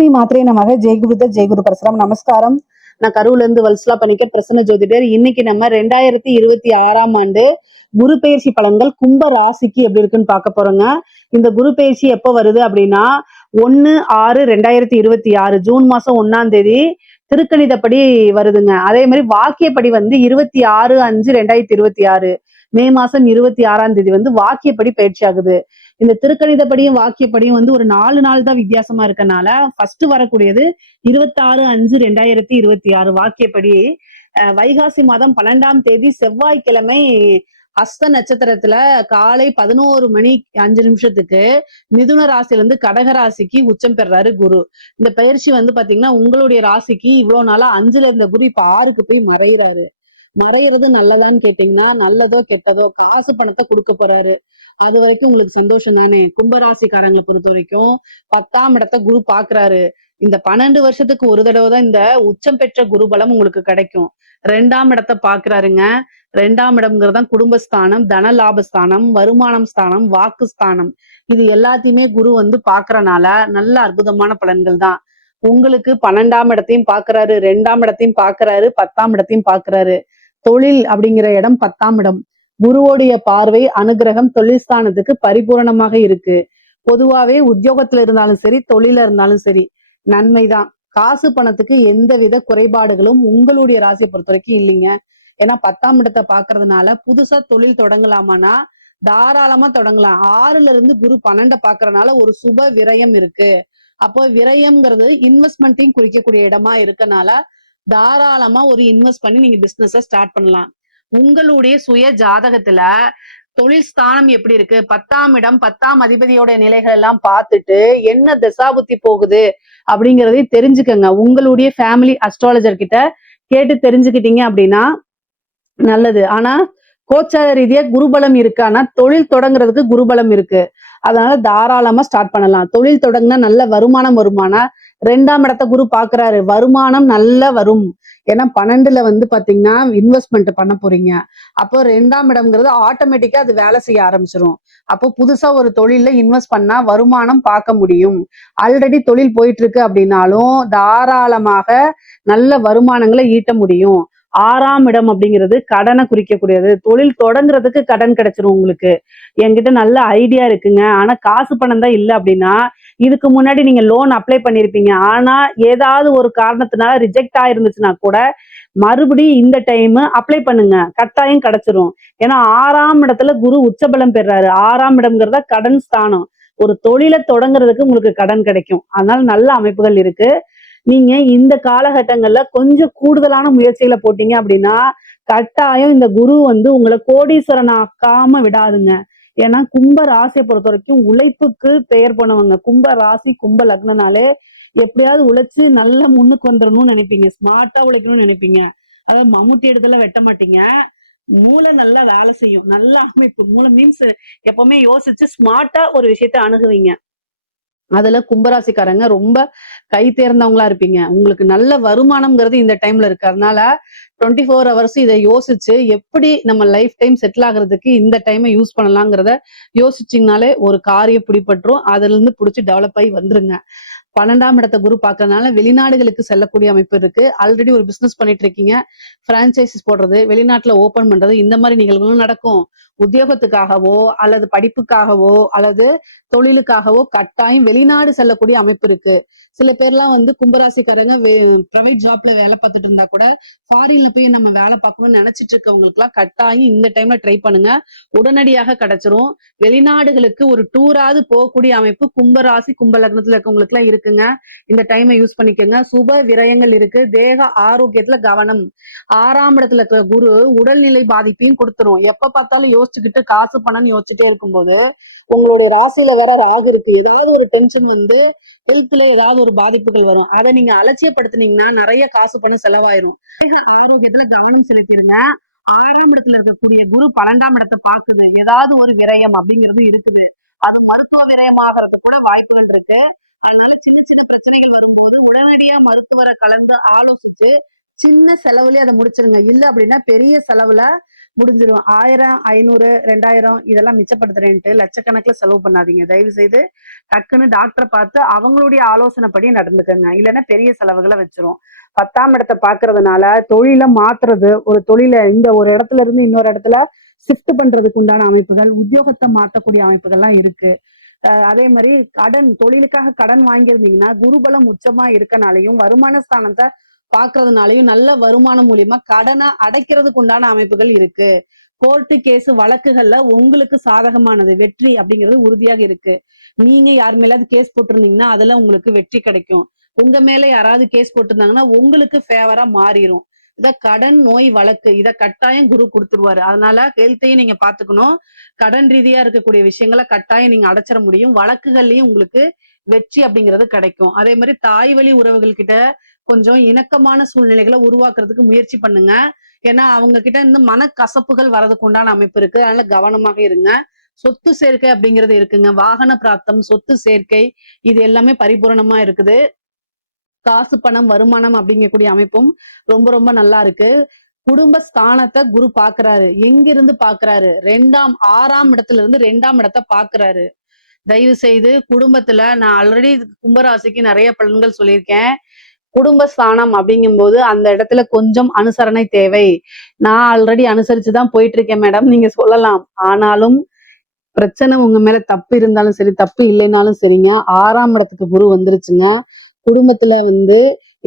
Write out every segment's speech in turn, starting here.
ஸ்ரீ மாத்ரே நமக. ஜெய் குரு பரசுராம். நமஸ்காரம். நான் கரூர்ல இருந்து வல்சலா பணிக்கர், பிரசன்ன ஜோதிடர். இன்னைக்கு நம்ம 2026ஆம் ஆண்டு குரு பெயர்ச்சி பலன்கள் கும்ப ராசிக்கு எப்படி இருக்குன்னு பார்க்க போறோங்க. இந்த குரு பெயர்ச்சி எப்போ வருது அப்படின்னா 1/6/2026 ஜூன் மாசம் 1ஆம் தேதி திருக்கணிதப்படி வருதுங்க. அதே மாதிரி வாக்கியப்படி 26/5/2026 மே மாசம் 26ஆம் தேதி வாக்கியப்படி பயிற்சி ஆகுது. இந்த திருக்கணிதப்படியும் வாக்கியப்படியும் ஒரு 4 நாள் தான் வித்தியாசமா இருக்கனால ஃபர்ஸ்ட் வரக்கூடியது 26/5/2026 வாக்கியப்படி வைகாசி மாதம் 12ஆம் தேதி செவ்வாய்க்கிழமை ஹஸ்த நட்சத்திரத்துல காலை 11:05 மிதுன ராசியில இருந்து கடக ராசிக்கு உச்சம் பெறாரு குரு. இந்த பயிற்சி பாத்தீங்கன்னா உங்களுடைய ராசிக்கு இவ்வளவு நாளா 5ல இருந்த குரு இப்ப 6க்கு போய் மறையிறாரு. மறையிறது நல்லதான்னு கேட்டீங்கன்னா நல்லதோ கெட்டதோ காசு பணத்தை கொடுக்க போறாரு. அது வரைக்கும் உங்களுக்கு சந்தோஷம் தானே. கும்பராசிக்காரங்களை பொறுத்த வரைக்கும் 10ஆம் இடத்தை குரு பாக்குறாரு. இந்த 12 வருஷத்துக்கு ஒரு தடவை தான் இந்த உச்சம் பெற்ற குரு பலம் உங்களுக்கு கிடைக்கும். 2ஆம் இடத்தை பாக்குறாருங்க. 2ஆம் இடம்ங்கிறதான் குடும்பஸ்தானம், தன லாபஸ்தானம், வருமானம் ஸ்தானம், வாக்கு ஸ்தானம். இது எல்லாத்தையுமே குரு பாக்குறனால நல்ல அற்புதமான பலன்கள் தான். உங்களுக்கு 12ஆம் இடத்தையும் பாக்குறாரு, 2ஆம் இடத்தையும் பாக்குறாரு, 10ஆம் இடத்தையும் பாக்குறாரு. தொழில் அப்படிங்கிற இடம் 10ஆம் இடம். குருவோடைய பார்வை அனுகிரகம் தொழில் ஸ்தானத்துக்கு பரிபூரணமாக இருக்கு. பொதுவாவே உத்தியோகத்துல இருந்தாலும் சரி, தொழில இருந்தாலும் சரி நன்மைதான். காசு பணத்துக்கு எந்தவித குறைபாடுகளும் உங்களுடைய ராசியை பொறுத்த வரைக்கும் இல்லைங்க. ஏன்னா 10ஆம் இடத்தை பாக்குறதுனால புதுசா தொழில் தொடங்கலாமானா தாராளமா தொடங்கலாம். 6ல இருந்து குரு 12 பாக்குறதுனால ஒரு சுப விரயம் இருக்கு. அப்போ விரயம்ங்கிறது இன்வெஸ்ட்மெண்ட்டையும் குறிக்கக்கூடிய இடமா இருக்கனால தாராளமா ஒரு இன்வெஸ்ட் பண்ணி நீங்க பிசினஸ் ஸ்டார்ட் பண்ணலாம். உங்களுடைய சுய ஜாதகத்துல தொழில் ஸ்தானம் எப்படி இருக்கு, 10ஆம் இடம் 10ஆம் அதிபதியோட நிலைகள் எல்லாம் பார்த்துட்டு என்ன தசாபுத்தி போகுது அப்படிங்கிறதையும் தெரிஞ்சுக்கங்க. உங்களுடைய ஃபேமிலி அஸ்ட்ராலஜர் கிட்ட கேட்டு தெரிஞ்சுக்கிட்டீங்க அப்படின்னா நல்லது. ஆனா கோச்சார ரீதியா குருபலம் இருக்கானா தொழில் தொடங்குறதுக்கு குருபலம் இருக்கு. அதனால தாராளமா ஸ்டார்ட் பண்ணலாம். தொழில் தொடங்கினா நல்ல வருமானம் வருமானா 2ஆம் இடத்தை குரு பாக்குறாரு. வருமானம் நல்ல வரும். ஏன்னா 12ல பாத்தீங்கன்னா இன்வெஸ்ட்மெண்ட் பண்ண போறீங்க. அப்போ 2ஆம் இடம்ங்கிறது ஆட்டோமேட்டிக்கா அது வேலை செய்ய ஆரம்பிச்சிடும். அப்போ புதுசா ஒரு தொழில இன்வெஸ்ட் பண்ணா வருமானம் பார்க்க முடியும். ஆல்ரெடி தொழில் போயிட்டு இருக்கு அப்படின்னாலும் தாராளமாக நல்ல வருமானங்களை ஈட்ட முடியும். 6ஆம் இடம் அப்படிங்கிறது கடனை குறிக்கக்கூடியது. தொழில் தொடங்குறதுக்கு கடன் கிடைச்சிரும். உங்களுக்கு என்கிட்ட நல்ல ஐடியா இருக்குங்க, ஆனா காசு பணம் தான் இல்லை அப்படின்னா இதுக்கு முன்னாடி நீங்க லோன் அப்ளை பண்ணிருப்பீங்க. ஆனா ஏதாவது ஒரு காரணத்தினால ரிஜெக்ட் ஆயிருந்துச்சுன்னா கூட மறுபடியும் இந்த டைம் அப்ளை பண்ணுங்க, கட்டாயம் கிடைச்சிரும். ஏன்னா 6ஆம் இடத்துல குரு உச்சபலம் பெறாரு. 6ஆம் இடம்ங்கிறதா கடன் ஸ்தானம். ஒரு தொழிலை தொடங்குறதுக்கு உங்களுக்கு கடன் கிடைக்கும். அதனால நல்ல அமைப்புகள் இருக்கு. நீங்க இந்த காலகட்டங்கள்ல கொஞ்சம் கூடுதலான முயற்சிகளை போட்டீங்க அப்படின்னா கட்டாயம் இந்த குரு உங்களை கோடீஸ்வரன் ஆக்காம விடாதுங்க. ஏன்னா கும்ப ராசியை பொறுத்த வரைக்கும் உழைப்புக்கு பெயர் போனவங்க. கும்ப ராசி கும்ப லக்னனாலே எப்படியாவது உழைச்சு நல்ல முன்னுக்கு வந்துடணும்னு நினைப்பீங்க, ஸ்மார்ட்டா உழைக்கணும்னு நினைப்பீங்க. அதாவது மம்முட்டி இடத்துல வெட்ட மாட்டீங்க. மூளை நல்லா வேலை செய்யும். நல்ல அமைப்பு. மூளை மீன்ஸ் எப்பவுமே யோசிச்சு ஸ்மார்ட்டா ஒரு விஷயத்த அணுகுவீங்க. அதுல கும்பராசிக்காரங்க ரொம்ப கை தேர்ந்தவங்களா இருப்பீங்க. உங்களுக்கு நல்ல வருமானம்ங்கிறது இந்த டைம்ல இருக்கு. அதனால 24 ஹவர்ஸ் இதை யோசிச்சு எப்படி நம்ம லைஃப் டைம் செட்டில் ஆகுறதுக்கு இந்த டைமை யூஸ் பண்ணலாங்கிறத யோசிச்சிங்கனாலே ஒரு காரியம் பிடிபட்டுரும். அதுல இருந்து பிடிச்சி டெவலப் ஆகி வந்துருங்க. 12ஆம் இடத்தை குரு பார்க்கறதுனால வெளிநாடுகளுக்கு செல்லக்கூடிய அமைப்பு இருக்கு. ஆல்ரெடி ஒரு பிசினஸ் பண்ணிட்டு இருக்கீங்க, பிரான்சைசிஸ் போடுறது, வெளிநாட்டுல ஓபன் பண்றது, இந்த மாதிரி நிகழ்வுகளும் நடக்கும். உத்தியோகத்துக்காகவோ அல்லது படிப்புக்காகவோ அல்லது தொழிலுக்காகவோ கட்டாயம் வெளிநாடு செல்லக்கூடிய அமைப்பு இருக்கு. சில பேர்லாம் கும்பராசிக்காரங்க பிரைவேட் ஜாப்ல வேலை பார்த்துட்டு இருந்தா கூட ஃபாரின்ல போய் நம்ம வேலை பார்க்கணும்னு நினைச்சிட்டு இருக்கவங்களுக்கு எல்லாம் கட்டாயம் இந்த டைம்ல ட்ரை பண்ணுங்க, உடனடியாக கிடைச்சிரும். வெளிநாடுகளுக்கு ஒரு டூராவது போகக்கூடிய அமைப்பு கும்பராசி கும்ப லக்னத்துல இருக்கவங்களுக்கு எல்லாம் இருக்குங்க. இந்த டைமை யூஸ் பண்ணிக்கோங்க. சுப விரயங்கள் இருக்கு. தேக ஆரோக்கியத்துல கவனம். 6ஆம் இடத்துல இருக்கிற குரு உடல்நிலை பாதிப்பையும் கொடுத்துரும். எப்ப பார்த்தாலும் யோசிச்சுக்கிட்டு காசு பணம்னு யோசிச்சுட்டே இருக்கும்போது உங்களுடைய ராசியில வேற ராகு இருக்கு. ஏதாவது ஒரு டென்ஷன் ஹெல்த்ல ஏதாவது ஒரு பாதிப்புகள் வரும். அதை நீங்க அலட்சியப்படுத்தினீங்கன்னா நிறைய காசு பணம் செலவாயிரும். தேக ஆரோக்கியத்துல கவனம் செலுத்திருங்க. 6ஆம் இடத்துல இருக்கக்கூடிய குரு 12ஆம் இடத்தை பாக்குது. ஏதாவது ஒரு விரயம் அப்படிங்கிறது இருக்குது. அது மருத்துவ விரயமாகிறதுக்கு கூட வாய்ப்புகள் இருக்கு. அதனால சின்ன சின்ன பிரச்சனைகள் வரும்போது உடனடியா மருத்துவரை கலந்து ஆலோசிச்சு சின்ன செலவுலயே அதை முடிச்சிருங்க. இல்ல அப்படின்னா பெரிய செலவுல முடிஞ்சிரும். 1000, 500, 2000 இதெல்லாம் மிச்சப்படுத்துறேன்ட்டு லட்சக்கணக்குல செலவு பண்ணாதீங்க. தயவு செய்து டக்குன்னு டாக்டரை பார்த்து அவங்களுடைய ஆலோசனைப்படி நடந்துக்கங்க. இல்லைன்னா பெரிய செலவுகளை வச்சிரும். 10ஆம் இடத்தை பாக்குறதுனால தொழிலை மாத்துறது, ஒரு தொழிலை இந்த ஒரு இடத்துல இருந்து இன்னொரு இடத்துல ஷிஃப்ட் பண்றதுக்கு உண்டான அமைப்புகள், உத்தியோகத்தை மாத்தக்கூடிய அமைப்புகள்லாம் இருக்கு. அதே மாதிரி தொழிலுக்காக கடன் வாங்கியிருந்தீங்கன்னா குருபலம் உச்சமா இருக்கனாலையும் வருமான ஸ்தானத்தை பாக்குறதுனாலையும் நல்ல வருமானம் மூலியமா கடனை அடைக்கிறதுக்கு உண்டான அமைப்புகள் இருக்கு. கோர்ட்டு கேஸ் வழக்குகள்ல உங்களுக்கு சாதகமானது வெற்றி அப்படிங்கிறது உறுதியாக இருக்கு. நீங்க யார் மேலாவது கேஸ் போட்டிருந்தீங்கன்னா அதுல உங்களுக்கு வெற்றி கிடைக்கும். உங்க மேல யாராவது கேஸ் போட்டிருந்தாங்கன்னா உங்களுக்கு ஃபேவரா மாறிடும். இத கடன் நோய் வழக்கு இத கட்டாயம் குரு கொடுத்துருவாரு. அதனால ஹெல்த்தையும் நீங்க பாத்துக்கணும். கடன் ரீதியா இருக்கக்கூடிய விஷயங்களை கட்டாயம் நீங்க அடைச்சிட முடியும். வழக்குகள்லயும் உங்களுக்கு வெற்றி அப்படிங்கிறது கிடைக்கும். அதே மாதிரி தாய் வழி உறவுகள் கிட்ட கொஞ்சம் இணக்கமான சூழ்நிலைகளை உருவாக்குறதுக்கு முயற்சி பண்ணுங்க. ஏன்னா அவங்க கிட்ட இருந்து மனக்கசப்புகள் வரதுக்கு உண்டான அமைப்பு இருக்கு. அதனால கவனமாக இருங்க. சொத்து சேர்க்கை அப்படிங்கிறது இருக்குங்க. வாகன பிராப்தம், சொத்து சேர்க்கை இது எல்லாமே பரிபூரணமா இருக்குது. காசு பணம் வருமானம் அப்படிங்கக்கூடிய அமைப்பும் ரொம்ப ரொம்ப நல்லா இருக்கு. குடும்ப ஸ்தானத்தை குரு பாக்குறாரு. எங்கிருந்து பாக்குறாரு? 6ஆம் இடத்துல இருந்து 2ஆம் இடத்தை பாக்குறாரு. தயவு செய்து குடும்பத்துல நான் ஆல்ரெடி கும்பராசிக்கு நிறைய பலன்கள் சொல்லியிருக்கேன். குடும்பஸ்தானம் அப்படிங்கும்போது அந்த இடத்துல கொஞ்சம் அனுசரணை தேவை. நான் ஆல்ரெடி அனுசரிச்சுதான் போயிட்டு இருக்கேன் மேடம் நீங்க சொல்லலாம். ஆனாலும் பிரச்சனை உங்க மேல தப்பு இருந்தாலும் சரி, தப்பு இல்லைனாலும் சரிங்க, 6ஆம் இடத்துக்கு குரு வந்துருச்சுங்க. குடும்பத்துல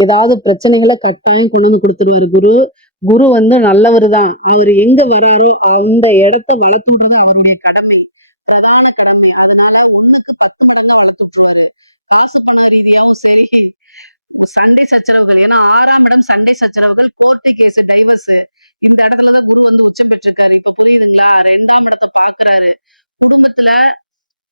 ஏதாவது பிரச்சனைகளை கட்டாயம் கொண்டு வந்து கொடுத்துருவாரு குரு. குரு நல்லவரு தான். அவர் எங்க வராரோ அந்த இடத்த வளர்த்து விடுறது அவருடைய கடமை, பிரதான கடமை. அதனால 1க்கு 10 மடங்கா வளர்த்து விட்டுருவாரு. காசு பண ரீதியாவும் சரி, சண்டை சச்சரவுகள். ஏன்னா 6ஆம் இடம் சண்டை சச்சரவுகள், கோர்ட்டு கேஸ், டைவர்ஸ் இந்த இடத்துலதான் குரு உச்சம் பெற்றிருக்காரு. இப்ப புரியுதுங்களா? 2ஆம் இடத்தை பாக்குறாரு. குடும்பத்துல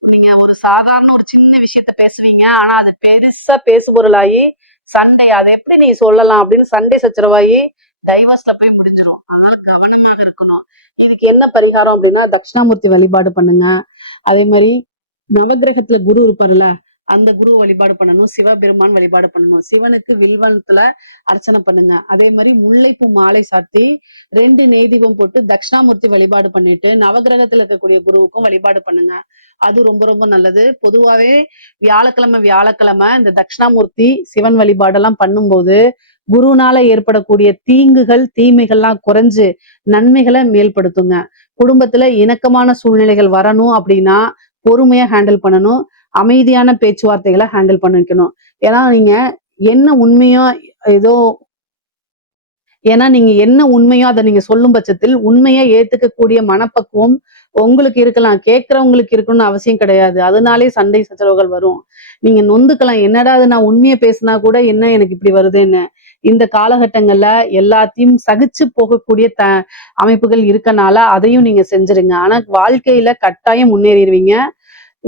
நீங்க ஒரு சாதாரண ஒரு சின்ன விஷயத்த பேசுவீங்க. ஆனா அது பெருசா பேசுபொருளாகி சண்டை, அதை எப்படி நீ சொல்லலாம் அப்படின்னு சண்டை சச்சரவாகி டைவர்ஸ்ல போய் முடிஞ்சிரும். அதனால கவனமாக இருக்கணும். இதுக்கு என்ன பரிகாரம் அப்படின்னா தட்சிணாமூர்த்தி வழிபாடு பண்ணுங்க. அதே மாதிரி நவகிரகத்துல குரு இருப்பாருல்ல அந்த குரு வழிபாடு பண்ணணும். சிவபெருமான் வழிபாடு பண்ணணும். சிவனுக்கு வில்வனத்துல அர்ச்சனை பண்ணுங்க. அதே மாதிரி முல்லைப்பூ மாலை சாத்தி 2 நெய் தீபம் போட்டு தட்சிணாமூர்த்தி வழிபாடு பண்ணிட்டு நவகிரகத்துல இருக்கக்கூடிய குருவுக்கும் வழிபாடு பண்ணுங்க. அது ரொம்ப ரொம்ப நல்லது. பொதுவாவே வியாழக்கிழமை இந்த தட்சிணாமூர்த்தி சிவன் வழிபாடெல்லாம் பண்ணும்போது குருனால ஏற்படக்கூடிய தீங்குகள் தீமைகள்லாம் குறைஞ்சு நன்மைகளை மேல்படுத்துங்க. குடும்பத்துல இணக்கமான சூழ்நிலைகள் வரணும் அப்படின்னா பொறுமையா ஹேண்டில் பண்ணணும். அமைதியான பேச்சுவார்த்தைகளை ஹேண்டில் பண்ணிக்கணும். ஏன்னா நீங்க என்ன உண்மையோ ஏதோ ஏன்னா நீங்க என்ன உண்மையோ அதை நீங்க சொல்லும் பட்சத்தில் உண்மையை ஏத்துக்கக்கூடிய மனப்பக்குவம் உங்களுக்கு இருக்கலாம். கேட்கிறவங்களுக்கு இருக்கணும்னு அவசியம் கிடையாது. அதனாலே சண்டை சச்சரவுகள் வரும். நீங்க நொந்துக்கலாம். என்னடா அது நான் உண்மையை பேசினா கூட என்ன எனக்கு இப்படி வருதுன்னு. இந்த காலகட்டங்கள்ல எல்லாத்தையும் சகிச்சு போகக்கூடிய அமைப்புகள் இருக்கனால அதையும் நீங்க செஞ்சிருங்க. ஆனா வாழ்க்கையில கட்டாயம் முன்னேறிடுவீங்க.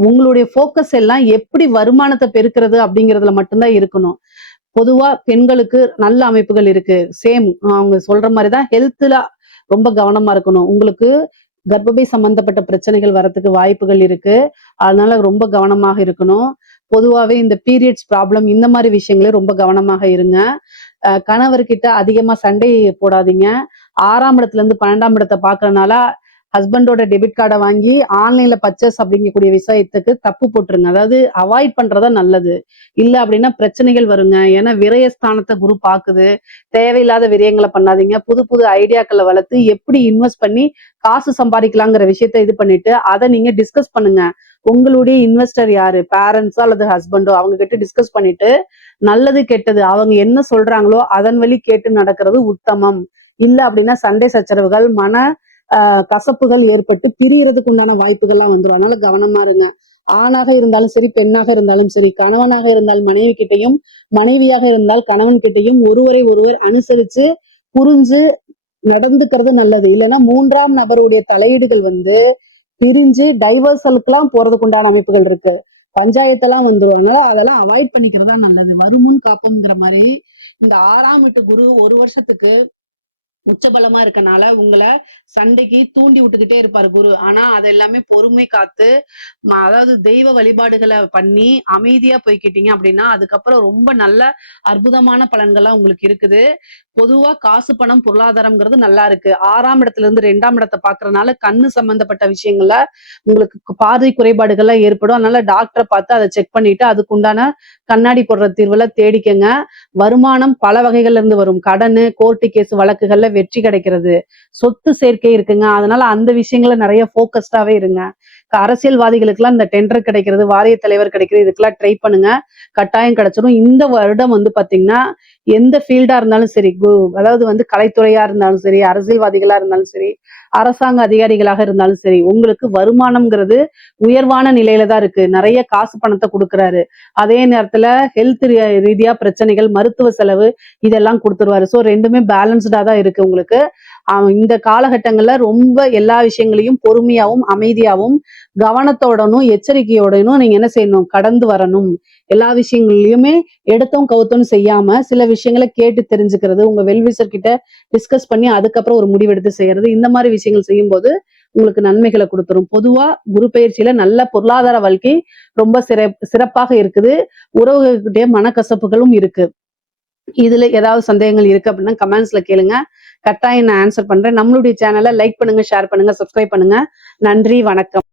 உங்களுடைய போக்கஸ் எல்லாம் எப்படி வருமானத்தை பெருக்கிறது அப்படிங்கிறதுல மட்டும்தான் இருக்கணும். பொதுவா பெண்களுக்கு நல்ல அமைப்புகள் இருக்கு. சேம் அவங்க சொல்ற மாதிரிதான் ஹெல்த்ல ரொம்ப கவனமா இருக்கணும். உங்களுக்கு கர்ப்பப்பை சம்பந்தப்பட்ட பிரச்சனைகள் வரத்துக்கு வாய்ப்புகள் இருக்கு. அதனால ரொம்ப கவனமாக இருக்கணும். பொதுவாவே இந்த பீரியட்ஸ் ப்ராப்ளம் இந்த மாதிரி விஷயங்களே ரொம்ப கவனமாக இருங்க. கணவர்கிட்ட அதிகமா சண்டை போடாதீங்க. 6ஆம் இடத்துல இருந்து 12ஆம் இடத்தை பாக்குறதுனால ஹஸ்பண்டோட டெபிட் கார்டை வாங்கி ஆன்லைன்ல பர்ச்சேஸ் அப்படிங்கக்கூடிய விஷயத்துக்கு தப்பு போட்டுருங்க. அதாவது அவாய்ட் பண்றதா நல்லது. இல்ல அப்படின்னா பிரச்சனைகள் வருங்க. ஏன்னா விரயஸ்தானத்தை குரு பாக்குது. தேவையில்லாத விரயங்களை பண்ணாதீங்க. புது புது ஐடியாக்களை வளர்த்து எப்படி இன்வெஸ்ட் பண்ணி காசு சம்பாதிக்கலாங்கிற விஷயத்த இது பண்ணிட்டு அதை நீங்க டிஸ்கஸ் பண்ணுங்க. உங்களுடைய இன்வெஸ்டர் யாரு? பேரண்ட்ஸோ அல்லது ஹஸ்பண்டோ அவங்க கிட்ட டிஸ்கஸ் பண்ணிட்டு நல்லது கெட்டது அவங்க என்ன சொல்றாங்களோ அதன் வழி கேட்டு நடக்கிறது உத்தமம். இல்ல அப்படின்னா சண்டை சச்சரவுகள் கசப்புகள் ஏற்பட்டு பிரியறதுக்கு உண்டான வாய்ப்புகள்லாம் வந்துடும். அதனால கவனமா இருங்க. ஆணாக இருந்தாலும் சரி, பெண்ணாக இருந்தாலும் சரி, கணவனாக இருந்தால் மனைவி கிட்டையும், மனைவியாக இருந்தால் கணவன் கிட்டையும் ஒருவரை ஒருவர் அனுசரிச்சு புரிஞ்சு நடந்துக்கிறது நல்லது. இல்லைன்னா 3ஆம் நபருடைய தலையீடுகள் பிரிஞ்சு டைவர்சலுக்கு போறதுக்கு உண்டான அமைப்புகள் இருக்கு. பஞ்சாயத்தெல்லாம் வந்துடும். அதனால அதெல்லாம் அவாய்ட் பண்ணிக்கிறதா நல்லது. வருமுன் காப்போம்ங்கிற மாதிரி இந்த 6ஆம் வீட்டு குரு 1 வருஷத்துக்கு உச்சபலமா இருக்கனால உங்களை சண்டைக்கு தூண்டி விட்டுக்கிட்டே இருப்பாரு குரு. ஆனா அது எல்லாமே பொறுமை காத்து அதாவது தெய்வ வழிபாடுகளை பண்ணி அமைதியா போய்க்கிட்டீங்க அப்படின்னா அதுக்கப்புறம் ரொம்ப நல்ல அற்புதமான பலன்கள்லாம் உங்களுக்கு இருக்குது. பொதுவா காசு பணம் பொருளாதாரம்ங்கிறது நல்லா இருக்கு. 6ஆம் இடத்துல இருந்து 2ஆம் இடத்தை பார்க்கறதுனால கண்ணு சம்பந்தப்பட்ட விஷயங்கள்ல உங்களுக்கு பார்வை குறைபாடுகள்லாம் ஏற்படும். அதனால டாக்டரை பார்த்து அதை செக் பண்ணிட்டு அதுக்குண்டான கண்ணாடி போடுற தீர்வுல தேடிக்கங்க. வருமானம் பல வகைகள்ல இருந்து வரும். கடனு, கோர்ட்டு கேஸ் வழக்குகள்ல வெற்றி கிடைக்கிறது. சொத்து சேர்க்கை இருக்குங்க. அதனால அந்த விஷயங்கள நிறைய ஃபோக்கஸ்டாவே இருங்க. அரசியல்வாதிகளுக்கெல்லாம் இந்த டெண்டர் கிடைக்கிறது, வாரிய தலைவர் கிடைக்கிறது, இதுக்கெல்லாம் ட்ரை பண்ணுங்க. கட்டாயம் கிடைச்சிடும். இந்த வருடம் வந்து பாத்தீங்கன்னா எந்த ஃபீல்டா இருந்தாலும் சரி, அதாவது வந்து கலைத்துறையா இருந்தாலும் சரி, அரசியல்வாதிகளா இருந்தாலும் சரி, அரசாங்க அதிகாரிகளாக இருந்தாலும் சரி, உங்களுக்கு வருமானம்ங்கிறது உயர்வான நிலையில தான் இருக்கு. நிறைய காசு பணத்தை கொடுக்குறாரு. அதே நேரத்துல ஹெல்த் ரீதியா பிரச்சனைகள், மருத்துவ செலவு இதெல்லாம் கொடுத்துருவாரு. ஸோ ரெண்டுமே பேலன்ஸ்டா தான் இருக்கு உங்களுக்கு. இந்த காலகட்டங்கள்ல ரொம்ப எல்லா விஷயங்களையும் பொறுமையாவும், அமைதியாவும், கவனத்தோடனும், எச்சரிக்கையோடனும் நீங்க என்ன செய்யணும்? கடந்து வரணும். எல்லா விஷயங்கள்லயுமே எடுத்தோம் கவுத்தோன்னு செய்யாம சில விஷயங்களை கேட்டு தெரிஞ்சுக்கிறது, உங்க வெல்விசர் கிட்ட டிஸ்கஸ் பண்ணி அதுக்கப்புறம் ஒரு முடிவெடுத்து செய்யறது, இந்த மாதிரி விஷயங்கள் செய்யும்போது உங்களுக்கு நன்மைகளை கொடுத்துரும். பொதுவா குரு பயிற்சியில நல்ல பொருளாதார வாழ்க்கை ரொம்ப சிறப்பாக இருக்குது. உறவுகளுடைய மனக்கசப்புகளும் இருக்கு. இதுல ஏதாவது சந்தேகங்கள் இருக்கு அப்படின்னா கமெண்ட்ஸ்ல கேளுங்க. கட்டாயம் நான் ஆன்சர் பண்றேன். நம்மளுடைய சேனலை லைக் பண்ணுங்க, ஷேர் பண்ணுங்க, சப்ஸ்கிரைப் பண்ணுங்க. நன்றி, வணக்கம்.